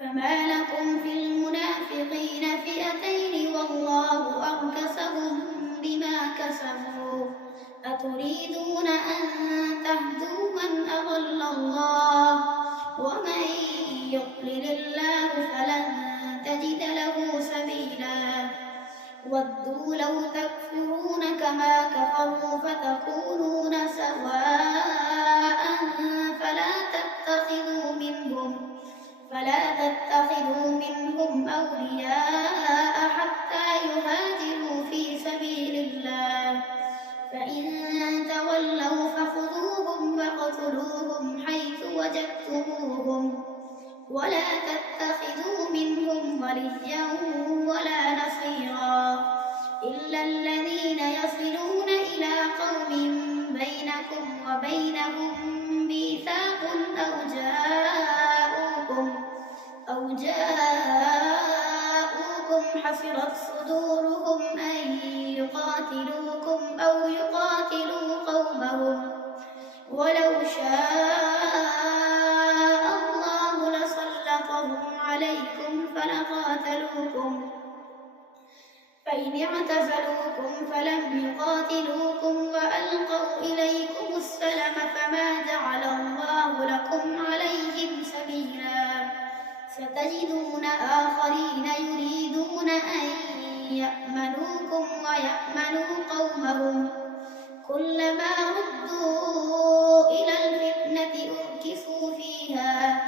فما لكم في المنافقين فئتين والله أركسهم بما كسبوا أتريدون أن تهدوا من أضل الله ومن يضلل الله فلن تجد له سبيلا ودوا لو تكفرون كما كفروا فتكونون سواء فلا تتخذوا منهم أولياء حتى يهاجروا في سبيل الله فإن تولوا فخذوهم واقتلوهم حيث وجدتموهم ولا تتخذوا منهم وليا ولا نصيرا إلا الذين يصلون إلى قوم بينكم وبينهم ميثاق أو جاءوكم حصرت صدورهم أن يقاتلوكم أو يقاتلوا قومهم ولو شاء الله لسلطهم عليكم فلقاتلوكم فإن اعتزلوكم فلم يقاتلوكم وألقوا إليكم السلم فما جعل الله لكم عليهم سبيلا ستجدون آخرين يريدون أن يأمنوكم ويأمنوا قومهم كلما ردوا إلى الفتنة أركسوا فيها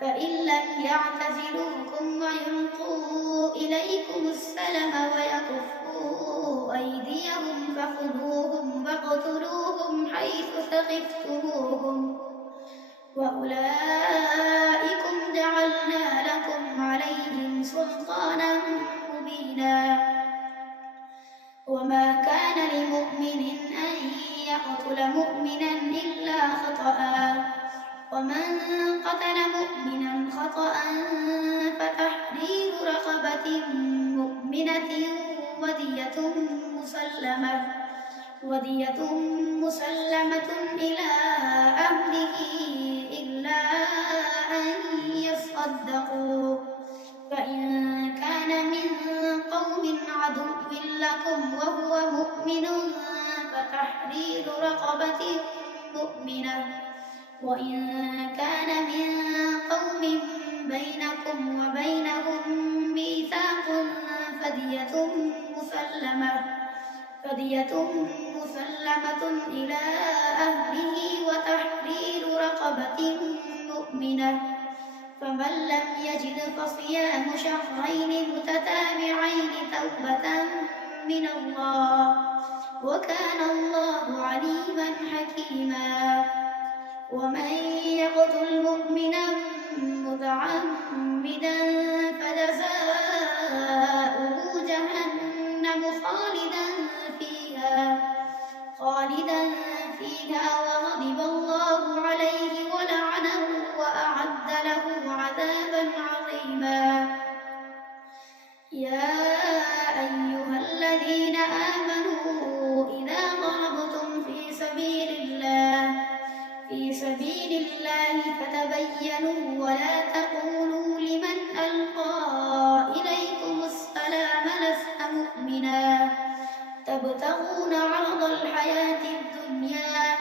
فإن لم يعتزلوكم ويلقوا إليكم السلم ويكفوا أيديهم فخذوهم واقتلوهم حيث ثقفتموهم وأولئكم جعلنا لكم عليهم سلطانا مبينا وما كان لمؤمن أن يقتل مؤمنا إلا خطأ ومن قتل مؤمنا خطأ فتحرير رقبة مؤمنة ودية مسلمة إلى أهله إلا أن يصدقوا فإن كان من قوم عدو لكم وهو مؤمن فتحرير رقبة مؤمنة وإن كان من قوم بينكم وبينهم ميثاق فدية مسلمة إلى أهله وتحرير رقبة مؤمنة فمن لم يجد فصيام شهرين متتابعين توبة من الله وكان الله عليما حكيما ومن يقتل مؤمنا متعمدا فجزاؤه جهنم خالدا فيها وغضب الله عليه ولعنه وأعد له عذابا عظيما يا أيها الذين آمنوا إذا ضربتم في سبيل الله فتبينوا ولا تقولوا لمن ألقى إليكم السلام لست مؤمنا تبتغون عرض الحياة الدنيا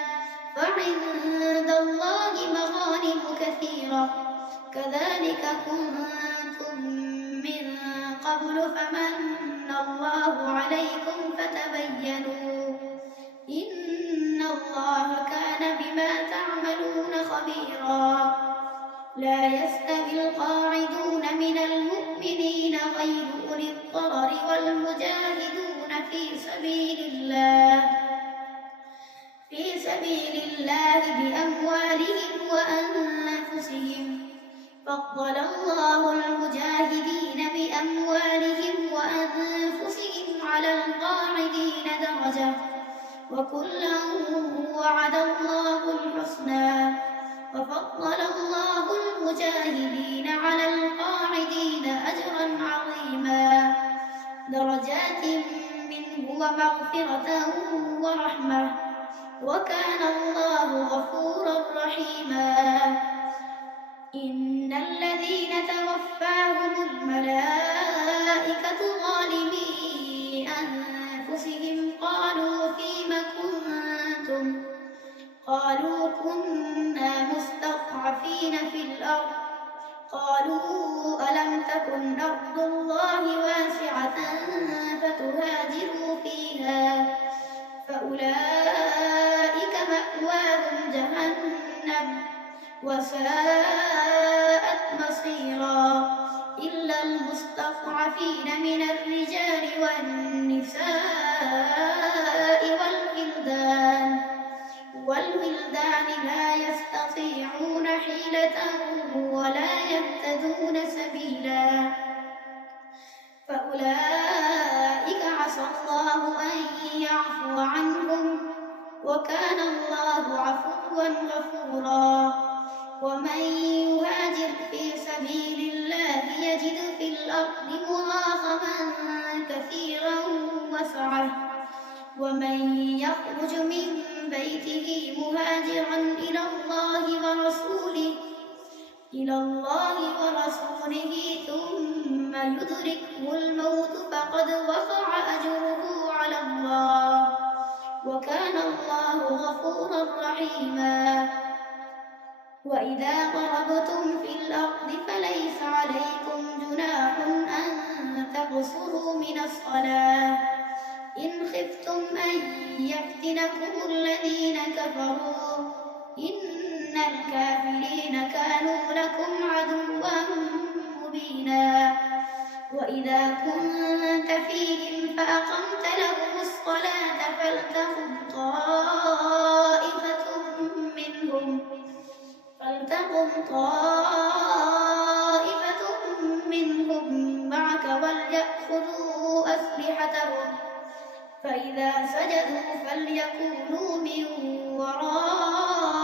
فعند الله مغانم كثيرة كذلك كنتم من قبل فمن الله عليكم فتبينوا إن الله كان بما تعملون خبيرا لا يستوي القاعدون من المؤمنين غير أولي الضرر والمجاهدون في سبيل الله بأموالهم وأنفسهم فضل الله المجاهدين بأموالهم وأنفسهم على القاعدين درجة وكلا وعد الله الحسنى وفضل الله المجاهدين على القاعدين أجرا عظيما درجات منه ومغفرة ورحمة وكان الله غفورا رحيما إن الذين توفاهم الملائكة ظالمي أنفسهم قالوا فيم كنتم قالوا كنا مستضعفين في الأرض قالوا ألم تكن أرض الله واسعة فتهاجروا فيها فأولئك مأواهم جهنم وساءت مصيرا إلا المستضعفين من الرجال والنساء والولدان لا يستطيعون حيلة ولا يهتدون سبيلا فأولئك عسى الله أن يعفو عنهم وكان الله عفوا غفورا ومن يهاجر في سبيل الله يجد في الأرض مراغما كثيرا وسعة ومن يخرج من بيته مهاجرا إلى الله ورسوله ثم يدركه الموت فقد وقع أجره على الله وكان الله غفورا رحيما وإذا ضربتم في الأرض فليس عليكم جناح أن تقصروا من الصلاة إن خفتم أن يفتنكم الذين كفروا إن الكافرين كانوا لكم عدوا مبينا وإذا كنت فيهم فأقمت لهم الصلاة فلتقم طائفة منهم معك وليأخذوا أسلحتهم فإذا سجدوا فليكونوا من ورائكم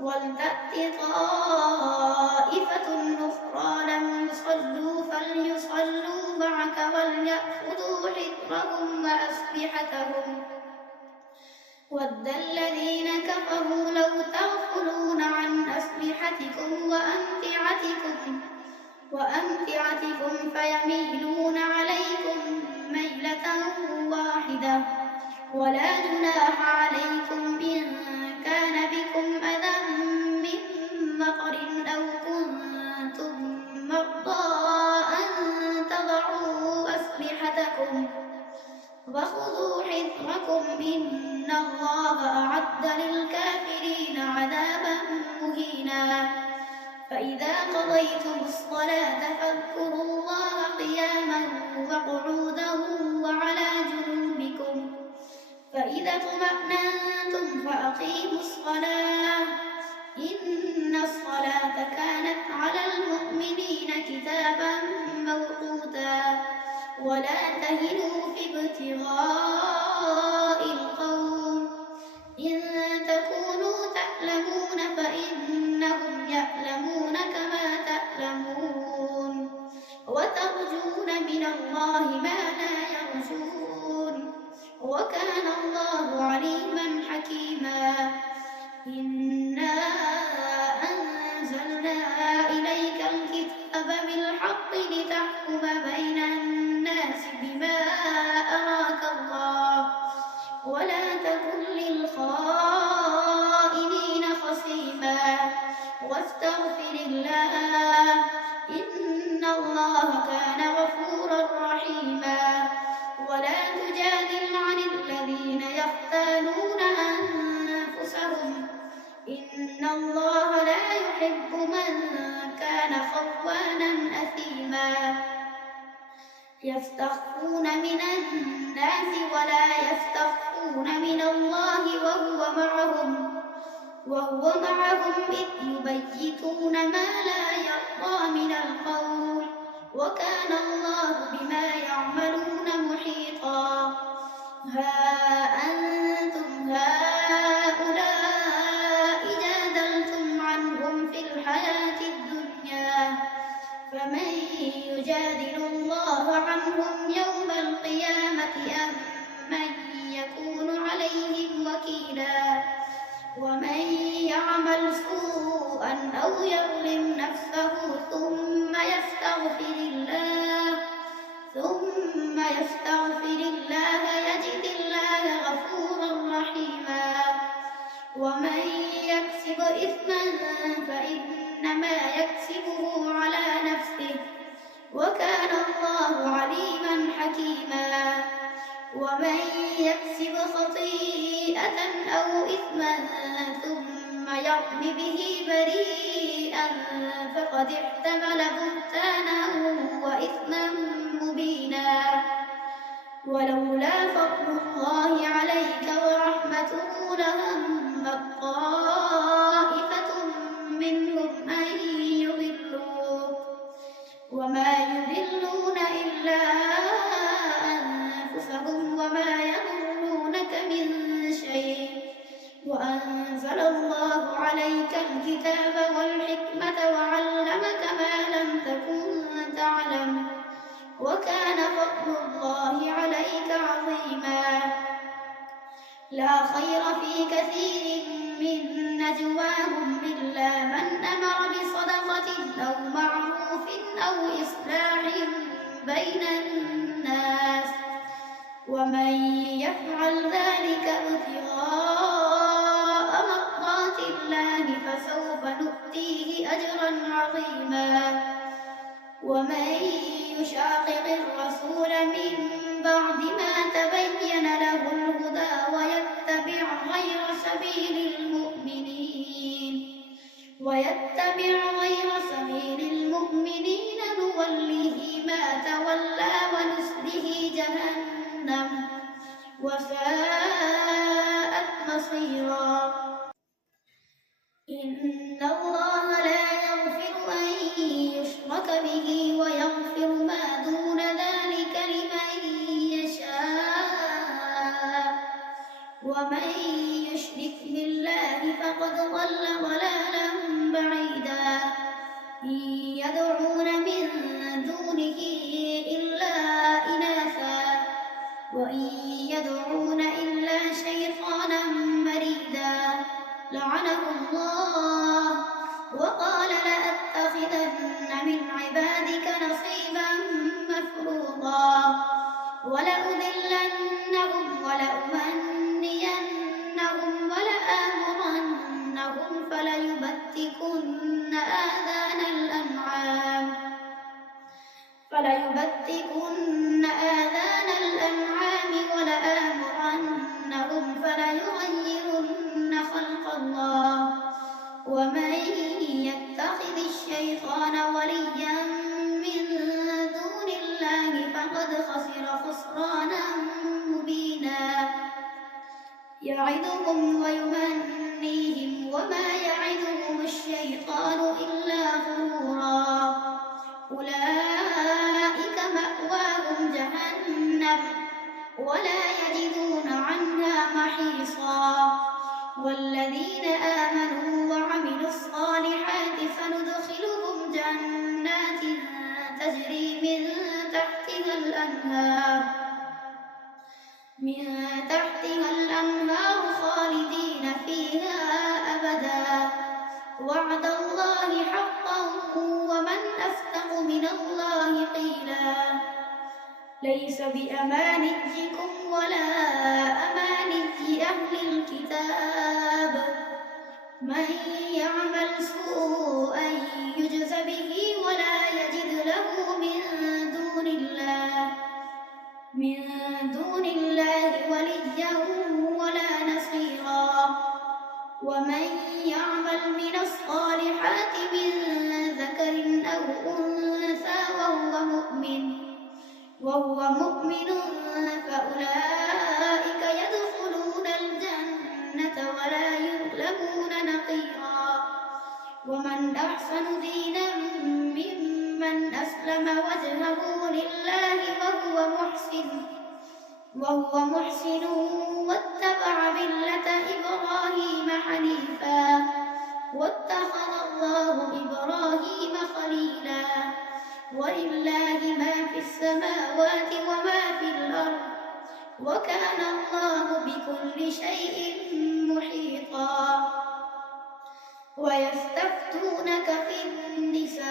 ولتأت طائفة أخرى لم يصلوا فليصلوا معك وليأخذوا حذرهم وأسلحتهم ود الذين كفروا لو تغفلون عن أسلحتكم وأمتعتكم فيميلون عليكم ميلة واحدة ولا جناح عليكم إن كان بكم أذى من مطر أو كنتم مرضى أن تضعوا أسلحتكم وخذوا حذركم إن الله أعد للكافرين عذابا مهينا فإذا قضيتم الصلاة فاذكروا الله قياما وقعودا وعلى جنوبكم فإذا اطمأننتم فأقيموا الصلاة إن الصلاة كانت على المؤمنين كتابا موقوتا ولا تهنوا في ابتغاء القوم إن تكونوا تألمون فإنهم يألمون كما تألمون وترجون من الله ما لا يرجون وكان الله عليما حكيما إنا أنزلنا إليك الكتاب بالحق لتحكم بين الناس بما أراك الله ولا تكن للخائنين خصيما واستغفر الله إن الله كان غفورا رحيما ولا تجادل عن الذين يختانون أنفسهم إن الله لا يحب من كان خوانا أثيما يستخفون من الناس ولا يستخفون من الله وهو معهم إذ يبيتون ما لا يرضى من القول وكان الله بما يعملون محيطا ها أنتم هؤلاء جادلتم عنهم في الحياة الدنيا فمن يجادل الله عنهم يوم القيامة أم من يكون عليهم وكيلا ومن يعمل سوءا أو يظلم نفسه ثم يستغفر الله يجد الله غفورا رحيما. ومن يكسب إثما فإنما يكسبه على نفسه وكان الله عليما حكيما. ومن يكسب خطيئة أو إثما ثم يرم به بريئا فقد احتمل بهتانا وإثما مبينا. ولولا فضل الله عليك ورحمته لهمت طائفة منهم أن يضلوك وما يضلون إلا أنفسهم وما يضرونك من شيء. وأنزل الله عليك الكتاب والحكمة وعلمك ما لم تكن تعلم وكان فضل الله عليك عظيما. لا خير في كثير من نجواهم إلا من أمر بصدقة أو معروف أو إصلاح بين الناس ومن يفعل ذلك ابتغاء مرضات الله فسوف نؤتيه أجرا عظيما. ومن يشاقق الرسول من بعد ما تبين له الهدى ويتبع غير سبيل المؤمنين نوله ما تولى ونصله جهنم وساءت مصيرا. إن الله لا يغفر أن يشرك به ويغفر ما دون ذلك لمن يشاء ومن يشرك بالله فقد ضل ضلالا بعيدا. إن يدعون من دونه إلا إناثا وإن يدعون إلا شيطانا مريدا لعنه الله وقال لأتخذن من عبادك نصيبا مفروضا ولأذلنهم ولأمنينهم ولآمرنهم فليبتكن آذان الأنعام ولآمرنهم فليغيرن خلق الله. ومن يتخذ الشيطان وليا من دون الله فقد خسر خسرانا مبينا. يعدهم ويمنيهم وما يعدهم الشيطان إلا غرورا. أولئك مأواهم جهنم ولا يجدون عنها محيصا. والذين آمنوا وعملوا الصالحات سندخلهم جنات تجري من تحتها الأنهار خالدين فيها أبدا وعد الله حقا ومن أصدق من الله قيلا. ليس بأمانيكم ولا أماني أهل الكتاب من يعمل سوءا يجز به ولا يجد له من دون الله وليا ولا نصيرا. ومن يعمل من الصالحات من ذكر أو أنثى وهو مؤمن فأولئك يدخلون الجنة ولا يظلمون نقيرا. ومن أحسن دينا ممن أسلم وجهه لله وهو محسن واتبع ملة إبراهيم حنيفا واتخذ الله إبراهيم خليلا. ولله ما في السماوات وما في الأرض وكان الله بكل شيء محيطا. ويستفتونك في النساء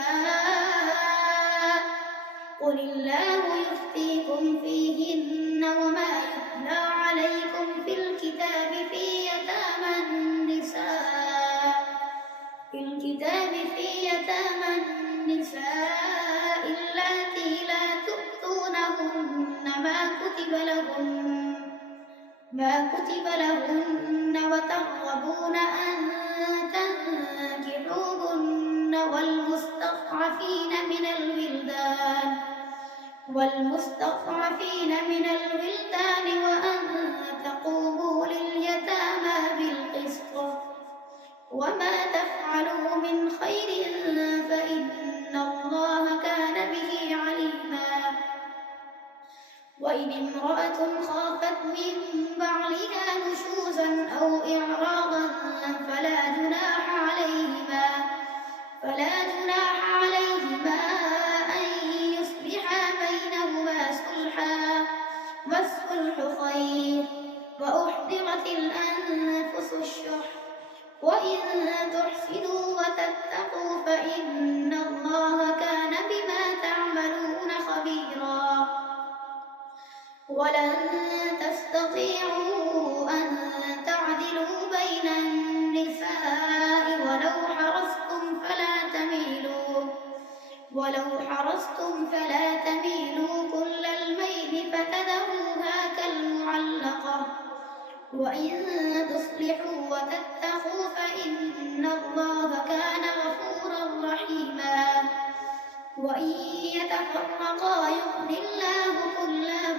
قل الله يفتيكم فيهن وما يتلى عليكم في الكتاب في يتامى النساء اللاتي لا تؤتونهن ما كتب لهن وترغبون أن تنكحوهن والمستضعفين من الولدان وأن تقوموا لليتامى بالقسط وما تفعلوا من خير فإن الله كان به عليما وإن امرأة خافت من بعلها نشوزا أو إعراضا فلا جناح عليهما أن يصلحا بينهما صلحا والصلح خير وأحضرت الأنفس الشح وإن تحسنوا وتتقوا فإن الله كان بما تعملون خبيرا ولن تستطيعوا أن تعدلوا بين النساء ولو حرصتم فلا تميلوا كل الميل فتذروها كالمعلقة وإن تصلحوا وتتقوا فإن الله كان غفورا رحيما وإن يتفرقا يغن الله كلا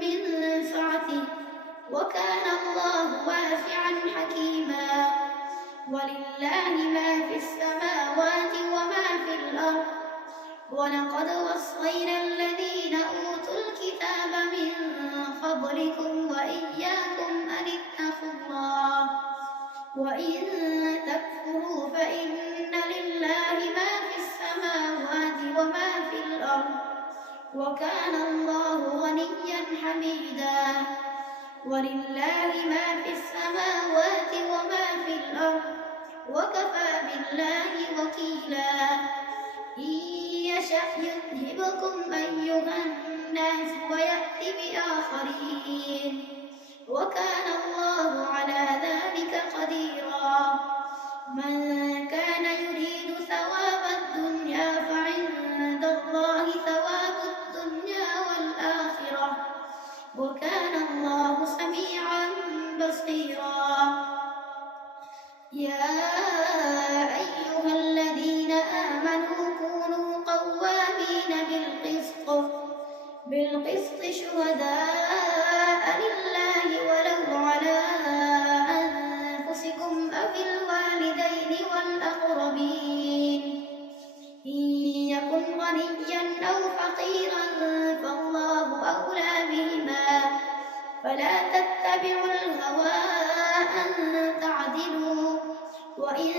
من سعته وكان الله واسعا حكيما ولله ما في السماوات وما في الأرض ولقد وصينا الذين أوتوا الكتاب من قبلكم وإياكم أن اتقوا الله وإن تكفروا فإن لله ما في السماوات وما في الأرض وكان الله غنيا حميدا ولله ما في السماوات وما في الأرض وكفى بالله وكيلا إن يشأ يذهبكم أيها الناس ويأت بآخرين وكان الله على ذلك قديرا من كان يريد ثواب الدنيا فعند الله ثواب الدنيا والآخرة وكان الله سميعا بصيرا يا أيها الذين آمنوا كونوا قوامين بالقسط شهداء لله ولو على أنفسكم أو الوالدين والأقربين إن يكن غنيا أو فقيرا فالله أولى بهما فلا تتبعوا الهوى أن تعدلوا وإن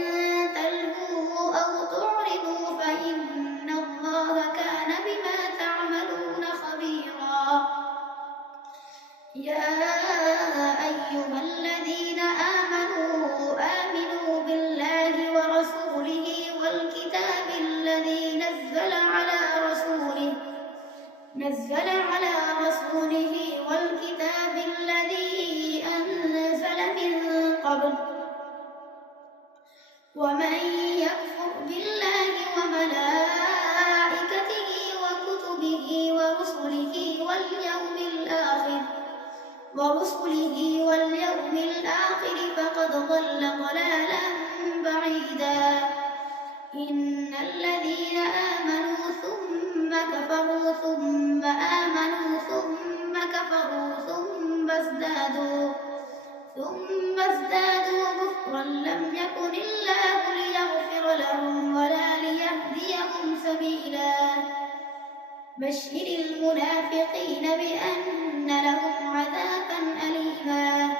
تلهوا أو تعرضوا فإن الله كان بما تعملون خبيرا يا أيها الذين آمنوا بالله ورسوله والكتاب الذي نزل على رسوله والكتاب الذي أنزل من قبل ومن يكفر بالله وملائكته وكتبه ورسله واليوم الآخر فقد ضل ضلالا بعيدا إن الذين آمنوا ثم كفروا ثم آمنوا ثم كفروا ثم ازدادوا كفرا لم يكن الله ليغفر لهم ولا ليهديهم سبيلا بشر المنافقين بأن لهم عذابا أليما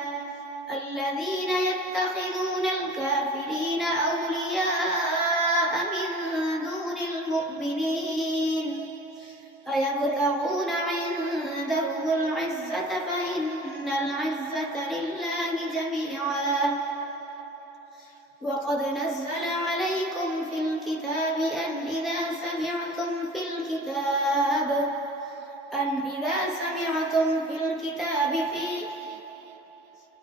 الذين يتخذون الكافرين أولياء من دون المؤمنين أيبتغون عندهم العزة فإن العزة لله جميعا وقد نزل عليكم في الكتاب أن إذا سمعتم في الكتاب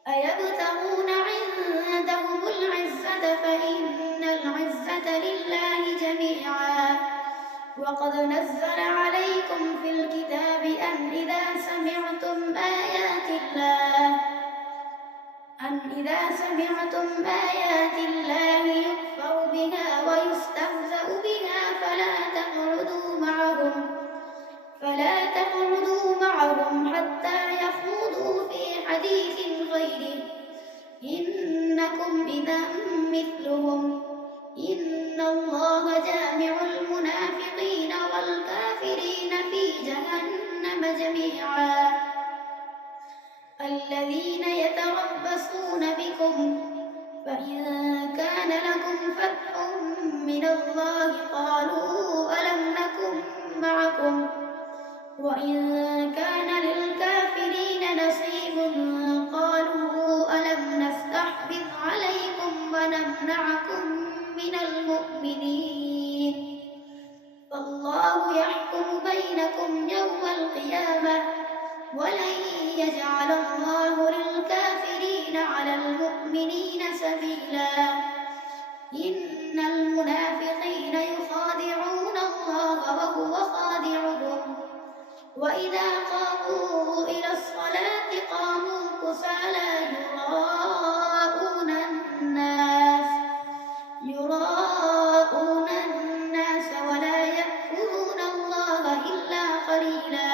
أيبتغون عندهم العزة فإن العزة لله جميعا. وقد نزل عليكم في الكتاب أن إذا سمعتم آيات الله يكفر بها ويستهزأ بها فلا تقعدوا معهم حتى يخوضوا في حديث غيره إنكم إذا مثلهم إن الله جامع المنافقين والكافرين في جهنم جميعا. الذين يتربصون بكم فإن كان لكم فتح من الله قالوا ألم نكن معكم وإن كان للكافرين نصيب قالوا ألم نستحوذ عليكم ونمنعكم من المؤمنين فالله يحكم بينكم يوم القيامة ولن يجعل الله للكافرين على المؤمنين سبيلا. إن المنافقين يخادعون الله وهو خادعهم وإذا قاموا إلى الصلاة قاموا كسالى يراءون الناس ولا يذكرون الله إلا قليلا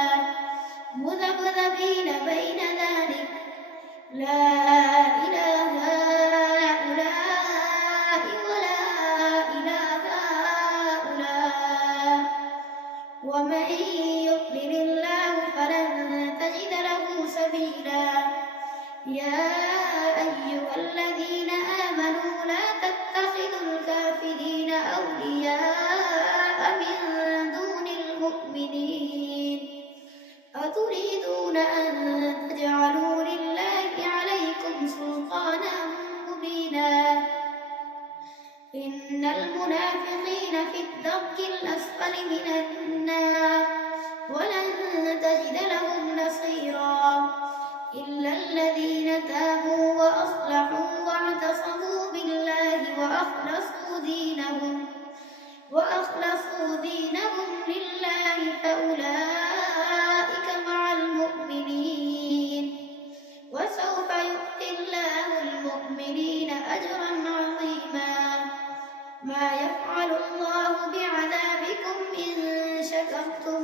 مذبذبين بين ذلك لا إله هؤلاء ولا إله هؤلاء ومن يضلل الله فلن تجد له سبيلا. يا أيها الذين آمنوا لا تتخذوا الكافرين أولياء من دون المؤمنين أتريدون أن تجعلوا لله عليكم سلطانا مبينا. إن المنافقين في الدرك الأسفل من النار ولن تجد لهم نصيرا إلا الذين تابوا وأصلحوا واعتصموا بالله وأخلصوا دينهم لله فأولئك مع المؤمنين وسوف يؤتي الله المؤمنين أجرا عظيما. ما يفعل الله بعذابكم إن شكرتم